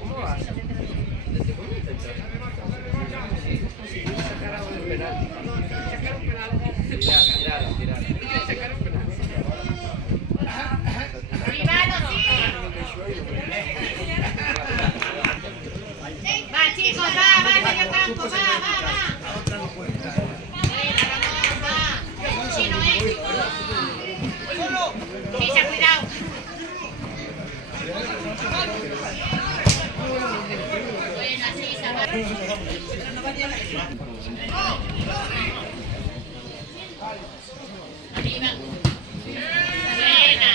¿Cómo vas? ¿Desde cuándo intentas? Sí, sacar algo de penalti. Sacar un penalti. Tirala. Sacar un penalti. ¡Privado, sí! Va, chicos, va, medio campo, va. Buena, Ramón, va. Un chino ético. Pisa, cuidado. Buena, Sisa, va. Arriba. Buena.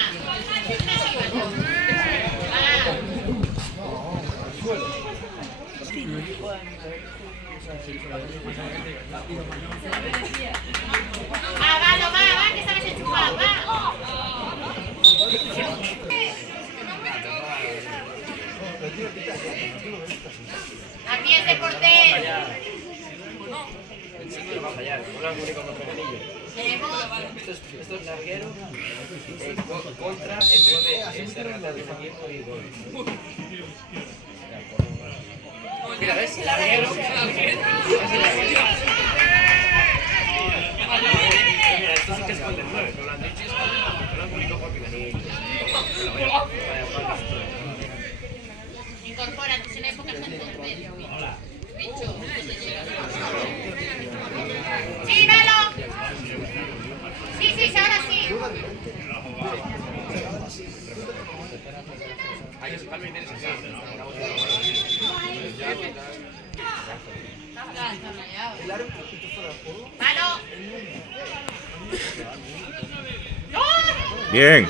Va, que sabes enchufar, va. A pies de portero. El chico no va a fallar, no lo han comunicado con otro canillo. Esto es larguero, contra, el 9 es regatear de tiempo y gol. Mira, ¿ves? Larguero. Mira, esto sí que es gol del 9, pero lo han dicho, no lo han comunicado por canillo. Incorpórate, si no hay poca gente en medio. Bicho. Sí, dalo. Sí, ahora sí. ¡Dalo! Bien.